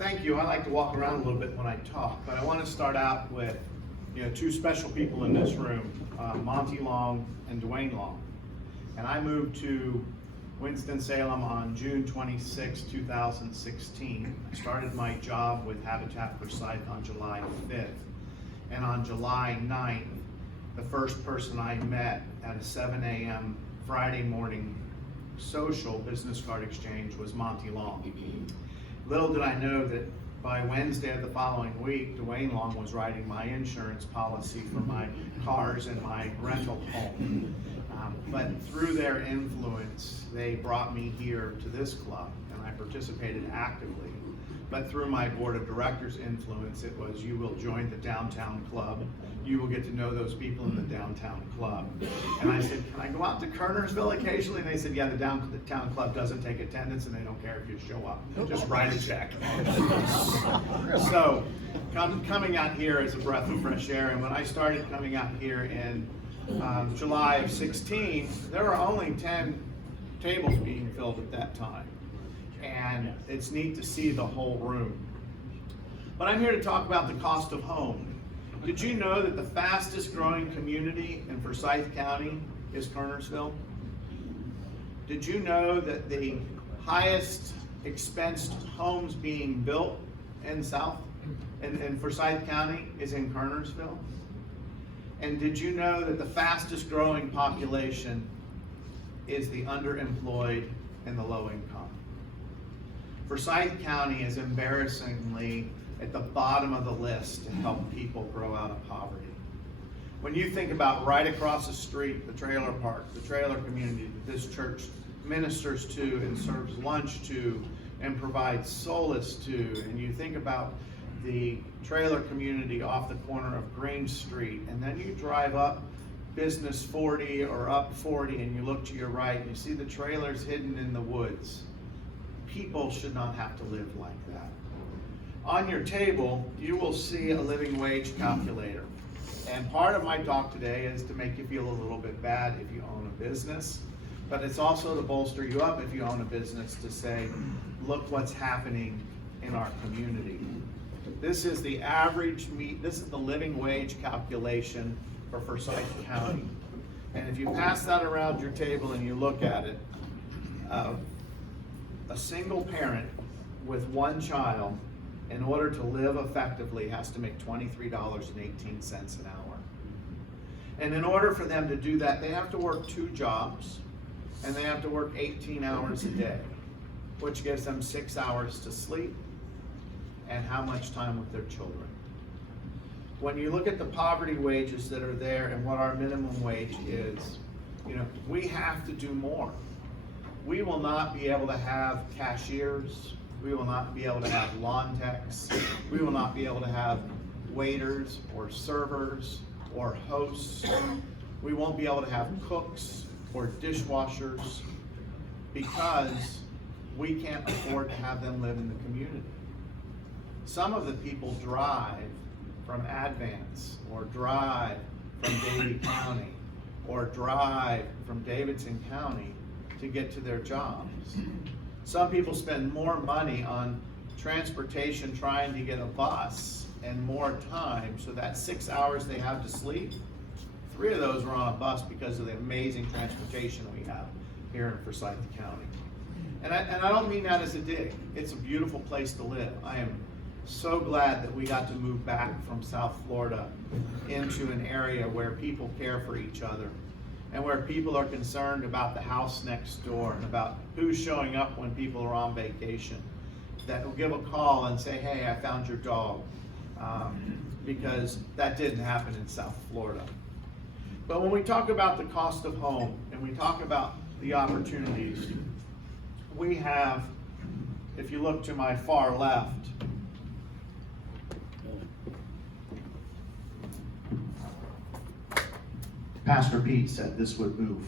Thank you. I like to walk around a little bit when I talk, but I want to start out with, two special people in this room, Monty Long and Dwayne Long. And I moved to Winston-Salem on June 26, 2016. I started my job with Habitat Forsyth on July 5th. And on July 9th, the first person I met at a 7 a.m. Friday morning social business card exchange was Monty Long. Little did I know that by Wednesday of the following week, Dwayne Long was writing my insurance policy for my cars and my rental home. But through their influence, they brought me here to this club, and I participated actively. But through my board of directors' influence, it was, you will join the downtown club. You will get to know those people in the downtown club. And I said, can I go out to Kernersville occasionally? And they said, yeah, the downtown club doesn't take attendance and they don't care if you show up. Just write a check. So coming out here is a breath of fresh air. And when I started coming out here in July of 16, there were only 10 tables being filled at that time. And it's neat to see the whole room. But I'm here to talk about the cost of home. Did you know that the fastest growing community in Forsyth County is Kernersville? Did you know that the highest expensed homes being built in Forsyth County is in Kernersville? And did you know that the fastest growing population is the underemployed and the low income? Forsyth County is embarrassingly at the bottom of the list to help people grow out of poverty. When you think about right across the street, the trailer park, the trailer community that this church ministers to and serves lunch to and provides solace to, and you think about the trailer community off the corner of Green Street, and then you drive up Business 40 or up 40 and you look to your right and you see the trailers hidden in the woods. People should not have to live like that. On your table, you will see a living wage calculator. And part of my talk today is to make you feel a little bit bad if you own a business, but it's also to bolster you up if you own a business to say, look what's happening in our community. This is the average this is the living wage calculation for Forsyth County. And if you pass that around your table and you look at it, a single parent with one child, in order to live effectively, has to make $23.18 an hour. And in order for them to do that, they have to work 2 jobs, and they have to work 18 hours a day, which gives them 6 hours to sleep, and how much time with their children. When you look at the poverty wages that are there and what our minimum wage is, we have to do more. We will not be able to have cashiers. We will not be able to have lawn techs. We will not be able to have waiters or servers or hosts. We won't be able to have cooks or dishwashers because we can't afford to have them live in the community. Some of the people drive from Advance or drive from Davie County or drive from Davidson County to get to their jobs. Some people spend more money on transportation trying to get a bus and more time, so that 6 hours they have to sleep, 3 of those were on a bus because of the amazing transportation we have here in Forsyth County. And I don't mean that as a dig. It's a beautiful place to live. I am so glad that we got to move back from South Florida into an area where people care for each other, and where people are concerned about the house next door and about who's showing up when people are on vacation, that will give a call and say, hey, I found your dog, because that didn't happen in South Florida. But when we talk about the cost of home and we talk about the opportunities, we have, if you look to my far left, Pastor Pete said this would move.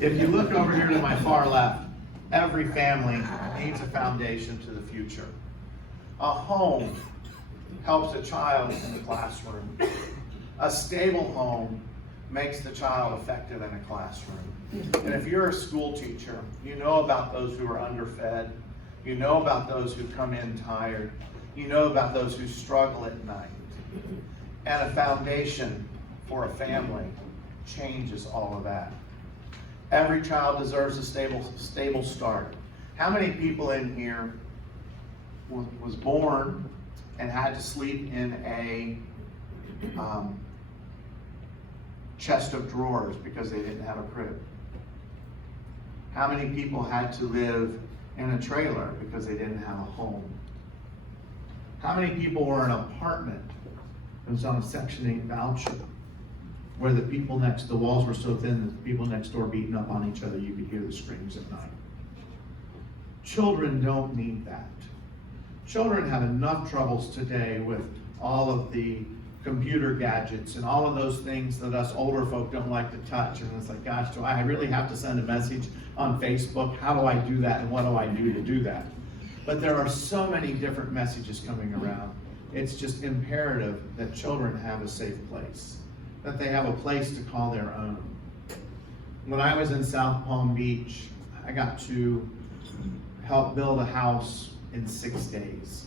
If you look over here to my far left, every family needs a foundation to the future. A home helps a child in the classroom. A stable home makes the child effective in a classroom. And if you're a school teacher, you know about those who are underfed. You know about those who come in tired. You know about those who struggle at night. And a foundation for a family changes all of that. Every child deserves a stable start. How many people in here was born and had to sleep in a chest of drawers because they didn't have a crib? How many people had to live in a trailer because they didn't have a home? How many people were in an apartment that was on a Section 8 voucher where the walls were so thin that the people next door beating up on each other, you could hear the screams at night? Children don't need that. Children have enough troubles today with all of the computer gadgets and all of those things that us older folk don't like to touch. And it's like, gosh, do I really have to send a message on Facebook? How do I do that, and what do I do to do that? But there are so many different messages coming around. It's just imperative that children have a safe place, that they have a place to call their own. When I was in South Palm Beach, I got to help build a house in 6 days.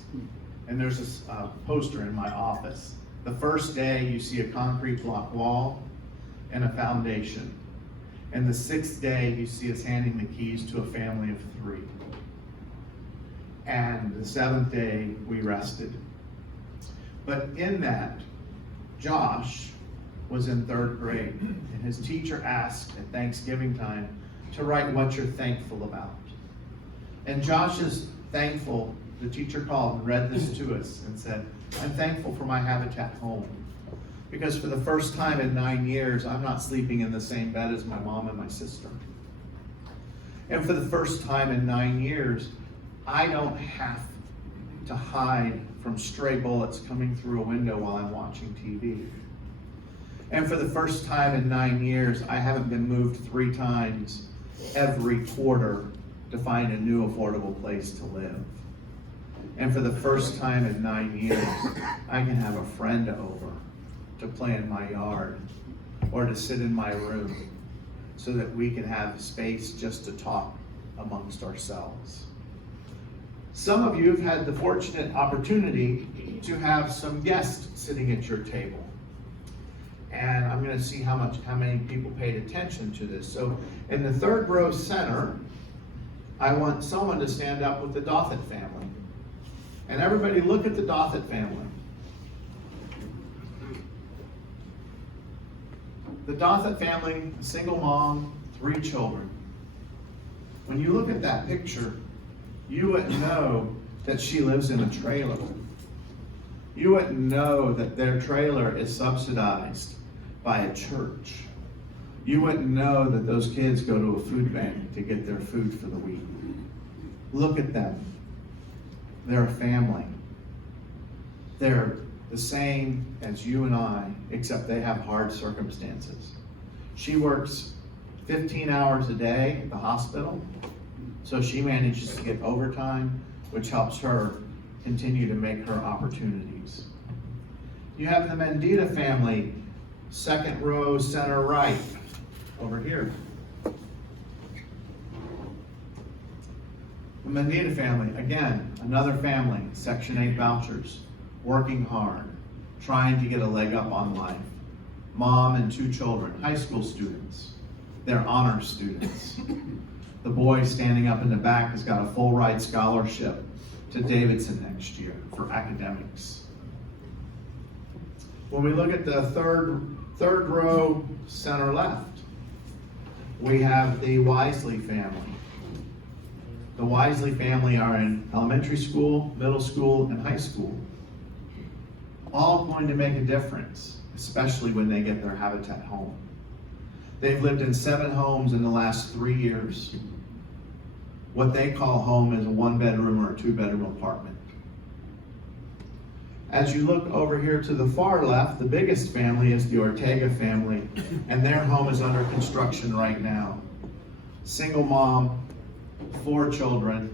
And there's this poster in my office. The first day you see a concrete block wall and a foundation. And the 6th day you see us handing the keys to a family of 3. And the 7th day we rested. But in that, Josh was in 3rd grade, and his teacher asked at Thanksgiving time to write what you're thankful about. And Josh is thankful. The teacher called and read this to us and said, I'm thankful for my Habitat home, because for the first time in 9 years, I'm not sleeping in the same bed as my mom and my sister. And for the first time in 9 years, I don't have to hide from stray bullets coming through a window while I'm watching TV. And for the first time in 9 years, I haven't been moved 3 times every quarter to find a new affordable place to live. And for the first time in 9 years, I can have a friend over to play in my yard or to sit in my room so that we can have space just to talk amongst ourselves. Some of you have had the fortunate opportunity to have some guests sitting at your table. And I'm going to see how many people paid attention to this. So in the 3rd row center, I want someone to stand up with the Dothett family. And everybody look at the Dothett family. The Dothett family, a single mom, 3 children. When you look at that picture, you wouldn't know that she lives in a trailer. You wouldn't know that their trailer is subsidized by a church. You wouldn't know that those kids go to a food bank to get their food for the week. Look at them. They're a family. They're the same as you and I, except they have hard circumstances. She works 15 hours a day at the hospital, so she manages to get overtime, which helps her continue to make her opportunities. You have the Mendita family, 2nd row, center right, over here. The Mendita family, again, another family, Section 8 vouchers, working hard, trying to get a leg up on life. Mom and 2 children, high school students. They're honor students. The boy standing up in the back has got a full ride scholarship to Davidson next year for academics. When we look at the third row, center left, we have the Wisely family. The Wisely family are in elementary school, middle school, and high school. All going to make a difference, especially when they get their Habitat home. They've lived in 7 homes in the last 3 years. What they call home is a 1-bedroom or a 2-bedroom apartment. As you look over here to the far left, the biggest family is the Ortega family, and their home is under construction right now. Single mom, 4 children,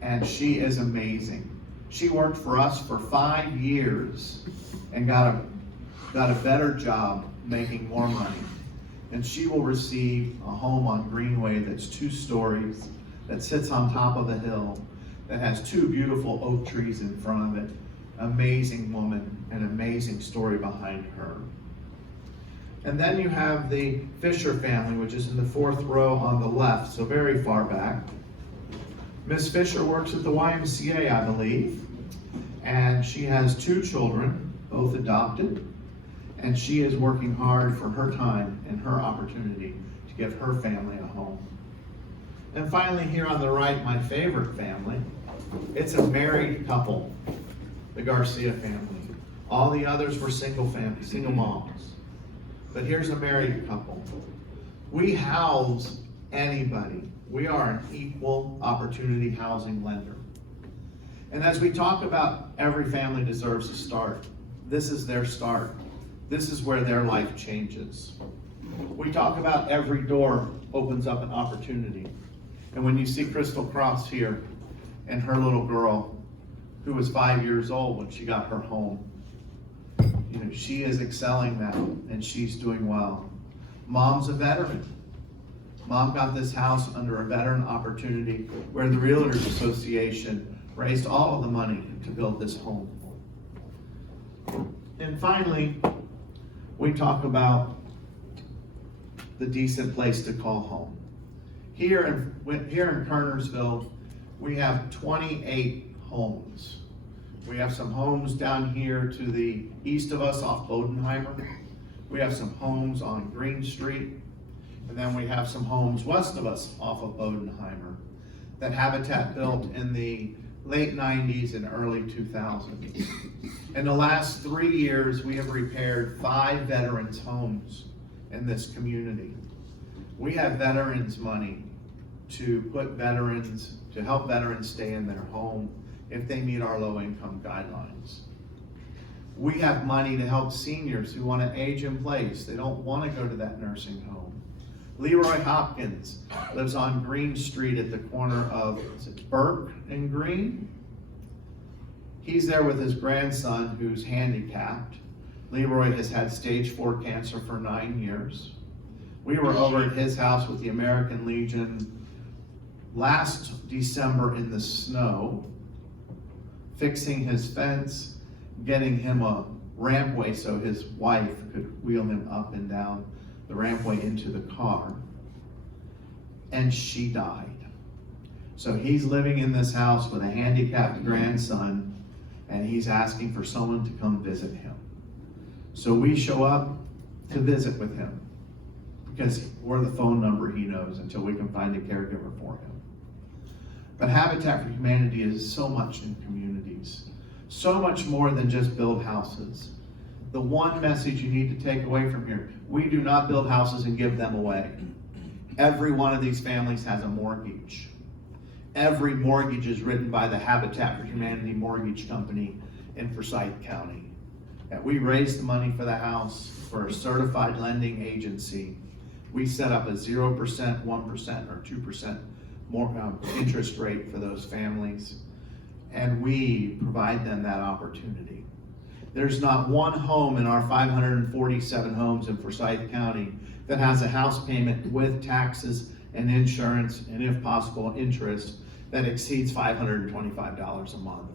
and she is amazing. She worked for us for 5 years and got a better job making more money. And she will receive a home on Greenway that's 2 stories, that sits on top of a hill that has two beautiful oak trees in front of it. Amazing woman, an amazing story behind her. And then you have the Fisher family, which is in the 4th row on the left, so very far back. Miss Fisher works at the YMCA, I believe, and she has 2 children, both adopted, and she is working hard for her time and her opportunity to give her family a home. And finally, here on the right, my favorite family. It's a married couple, the Garcia family. All the others were single moms. But here's a married couple. We house anybody. We are an equal opportunity housing lender. And as we talk about every family deserves a start, this is their start. This is where their life changes. We talk about every door opens up an opportunity. And when you see Crystal Cross here and her little girl, who was 5 years old when she got her home, you know, she is excelling now and she's doing well. Mom's a veteran. Mom got this house under a veteran opportunity where the Realtors Association raised all of the money to build this home. And finally, we talk about the decent place to call home. Here in Kernersville, we have 28 homes. We have some homes down here to the east of us off Bodenheimer. We have some homes on Green Street. And then we have some homes west of us off of Bodenheimer that Habitat built in the late 90s and early 2000s. In the last 3 years, we have repaired 5 veterans' homes in this community. We have veterans money to help veterans stay in their home if they meet our low-income guidelines. We have money to help seniors who want to age in place. They don't want to go to that nursing home. Leroy Hopkins lives on Green Street at the corner of Burke and Green. He's there with his grandson who's handicapped. Leroy has had stage 4 cancer for 9 years. We were over at his house with the American Legion last December in the snow, fixing his fence, getting him a rampway so his wife could wheel him up and down the rampway into the car. And she died. So he's living in this house with a handicapped grandson, and he's asking for someone to come visit him. So we show up to visit with him because we're the phone number he knows until we can find a caregiver for him. But Habitat for Humanity is so much in communities, so much more than just build houses. The one message you need to take away from here, we do not build houses and give them away. Every one of these families has a mortgage. Every mortgage is written by the Habitat for Humanity Mortgage Company in Forsyth County. And we raise the money for the house for a certified lending agency. We set up a 0%, 1%, or 2% more interest rate for those families, and we provide them that opportunity. There's not one home in our 547 homes in Forsyth County that has a house payment with taxes and insurance, and if possible, interest that exceeds $525 a month.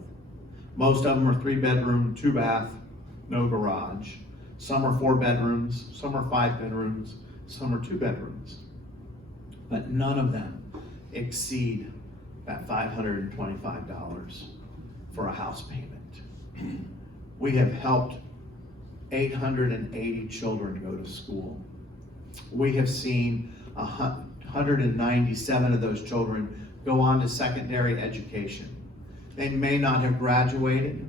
Most of them are 3-bedroom, 2-bath, no garage. Some are 4 bedrooms, some are 5 bedrooms, some are 2 bedrooms. But none of them exceed that $525 for a house payment. We have helped 880 children go to school. We have seen 197 of those children go on to secondary education. They may not have graduated.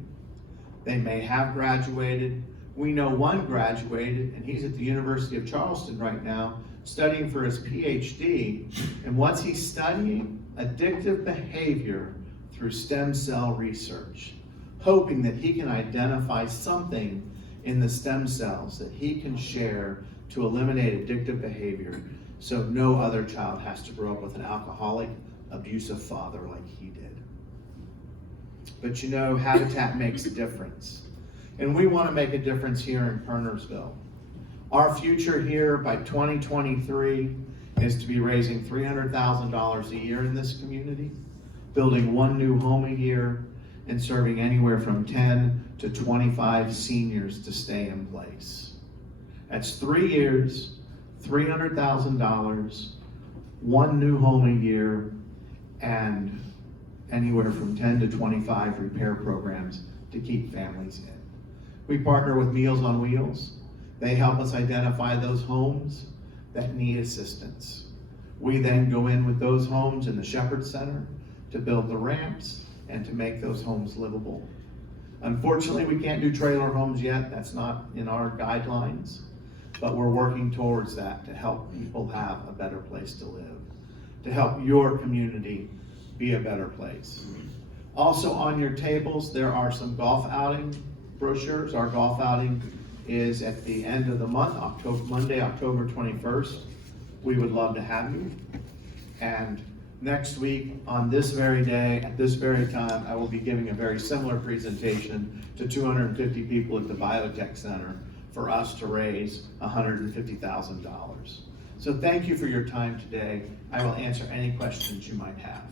They may have graduated. We know one graduated, and he's at the University of Charleston right now, studying for his PhD. And what's he studying? Addictive behavior through stem cell research, hoping that he can identify something in the stem cells that he can share to eliminate addictive behavior so no other child has to grow up with an alcoholic, abusive father like he did. But you know, Habitat makes a difference. And we want to make a difference here in Kernersville. Our future here by 2023 is to be raising $300,000 a year in this community, building 1 new home a year, and serving anywhere from 10 to 25 seniors to stay in place. That's 3 years, $300,000, 1 new home a year, and anywhere from 10 to 25 repair programs to keep families in. We partner with Meals on Wheels. They help us identify those homes that need assistance. We then go in with those homes in the Shepherd Center to build the ramps and to make those homes livable. Unfortunately, we can't do trailer homes yet. That's not in our guidelines, but we're working towards that to help people have a better place to live, to help your community be a better place. Also on your tables, there are some golf outing brochures. Our golf outing is at the end of the month, Monday, October 21st. We would love to have you. And next week, on this very day, at this very time, I will be giving a very similar presentation to 250 people at the Biotech Center for us to raise $150,000. So thank you for your time today. I will answer any questions you might have.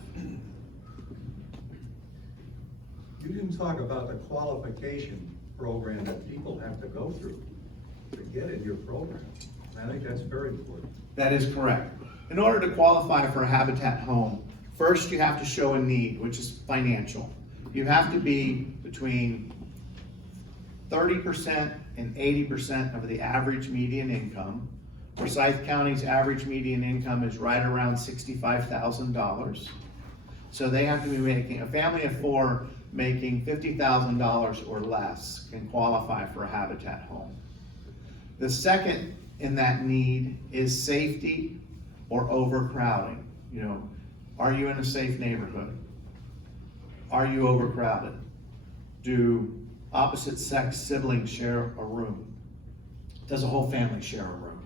You didn't talk about the qualification program that people have to go through to get in your program. I think that's very important. That is correct. In order to qualify for a Habitat home, first you have to show a need, which is financial. You have to be between 30% and 80% of the average median income. Forsyth County's average median income is right around $65,000. So they have to be making, a family of 4 making $50,000 or less can qualify for a Habitat home. The second in that need is safety or overcrowding. You know, are you in a safe neighborhood? Are you overcrowded? Do opposite sex siblings share a room? Does a whole family share a room?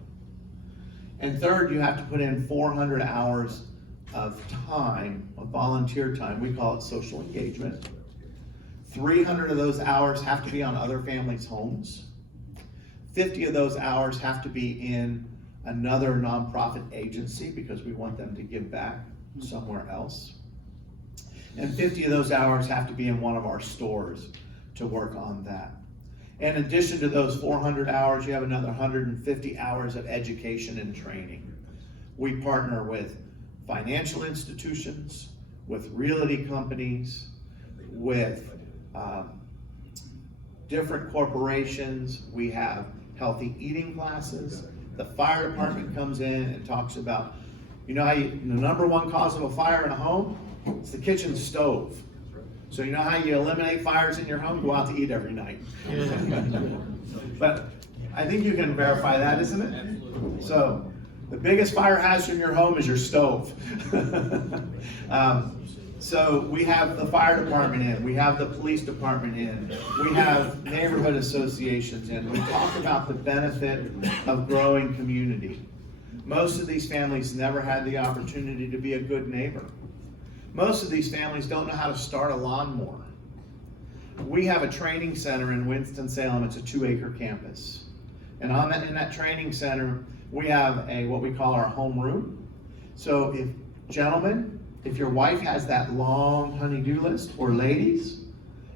And third, you have to put in 400 hours of time, of volunteer time. We call it social engagement. 300 of those hours have to be on other families' homes. 50 of those hours have to be in another nonprofit agency because we want them to give back somewhere else. And 50 of those hours have to be in one of our stores to work on that. In addition to those 400 hours, you have another 150 hours of education and training. We partner with financial institutions, with realty companies, with different corporations. We have healthy eating classes. The fire department comes in and talks about, you know how the number 1 cause of a fire in a home? It's the kitchen stove. So you know how you eliminate fires in your home? Go out to eat every night. But I think you can verify that, isn't it? So the biggest fire hazard in your home is your stove. So we have the fire department in, we have the police department in, we have neighborhood associations in. We talk about the benefit of growing community. Most of these families never had the opportunity to be a good neighbor. Most of these families don't know how to start a lawnmower. We have a training center in Winston-Salem. It's a 2-acre campus. And in that training center, we have what we call our home room. So if your wife has that long honey-do list, or ladies,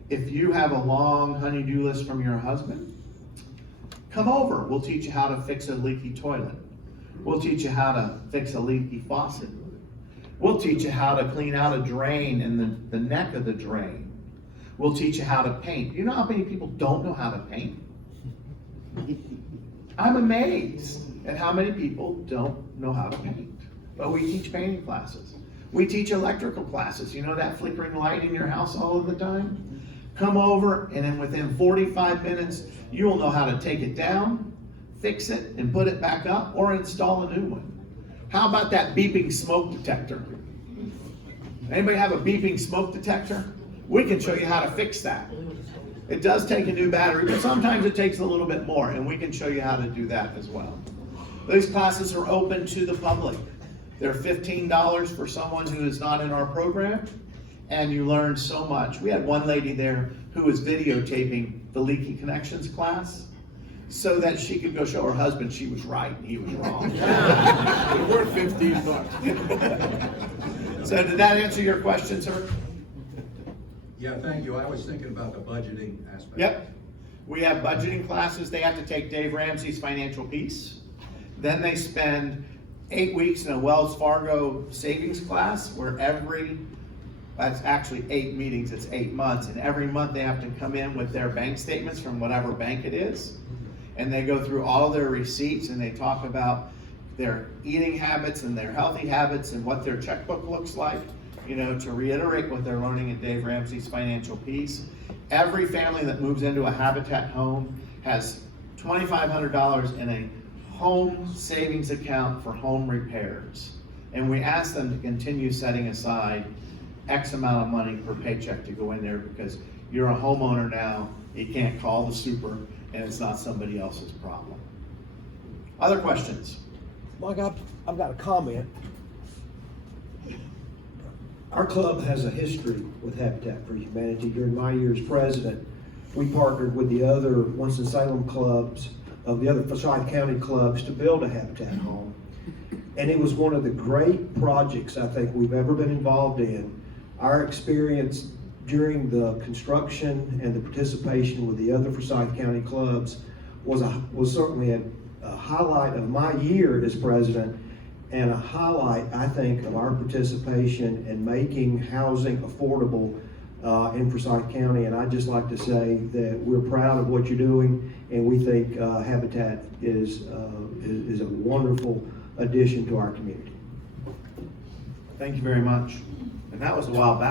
if you have a long honey-do list from your husband, come over. We'll teach you how to fix a leaky toilet. We'll teach you how to fix a leaky faucet. We'll teach you how to clean out a drain and the neck of the drain. We'll teach you how to paint. You know how many people don't know how to paint? I'm amazed at how many people don't know how to paint. But we teach painting classes. We teach electrical classes. You know that flickering light in your house all of the time? Come over, and then within 45 minutes, you will know how to take it down, fix it, and put it back up, or install a new one. How about that beeping smoke detector? Anybody have a beeping smoke detector? We can show you how to fix that. It does take a new battery, but sometimes it takes a little bit more, and we can show you how to do that as well. These classes are open to the public. They're $15 for someone who is not in our program, and you learn so much. We had one lady there who was videotaping the Leaky Connections class, so that she could go show her husband she was right and he was wrong. It worth $15. So did that answer your question, sir? Yeah, thank you. I was thinking about the budgeting aspect. Yep. We have budgeting classes. They have to take Dave Ramsey's Financial Peace. Then they spend 8 weeks in a Wells Fargo savings class where that's actually 8 meetings, it's 8 months. And every month they have to come in with their bank statements from whatever bank it is. And they go through all their receipts and they talk about their eating habits and their healthy habits and what their checkbook looks like, to reiterate what they're learning at Dave Ramsey's Financial Peace. Every family that moves into a Habitat home has $2,500 in a home savings account for home repairs. And we ask them to continue setting aside X amount of money per paycheck to go in there because you're a homeowner now, you can't call the super and it's not somebody else's problem. Other questions? Mike, I've got a comment. Our club has a history with Habitat for Humanity. During my year as president, we partnered with the other Winston-Salem clubs, of the other Forsyth County clubs, to build a Habitat home. And it was one of the great projects I think we've ever been involved in. Our experience during the construction and the participation with the other Forsyth County clubs was certainly a highlight of my year as president, and a highlight, I think, of our participation in making housing affordable in Forsyth County. And I'd just like to say that we're proud of what you're doing, and we think Habitat is a wonderful addition to our community. Thank you very much. And that was a while back.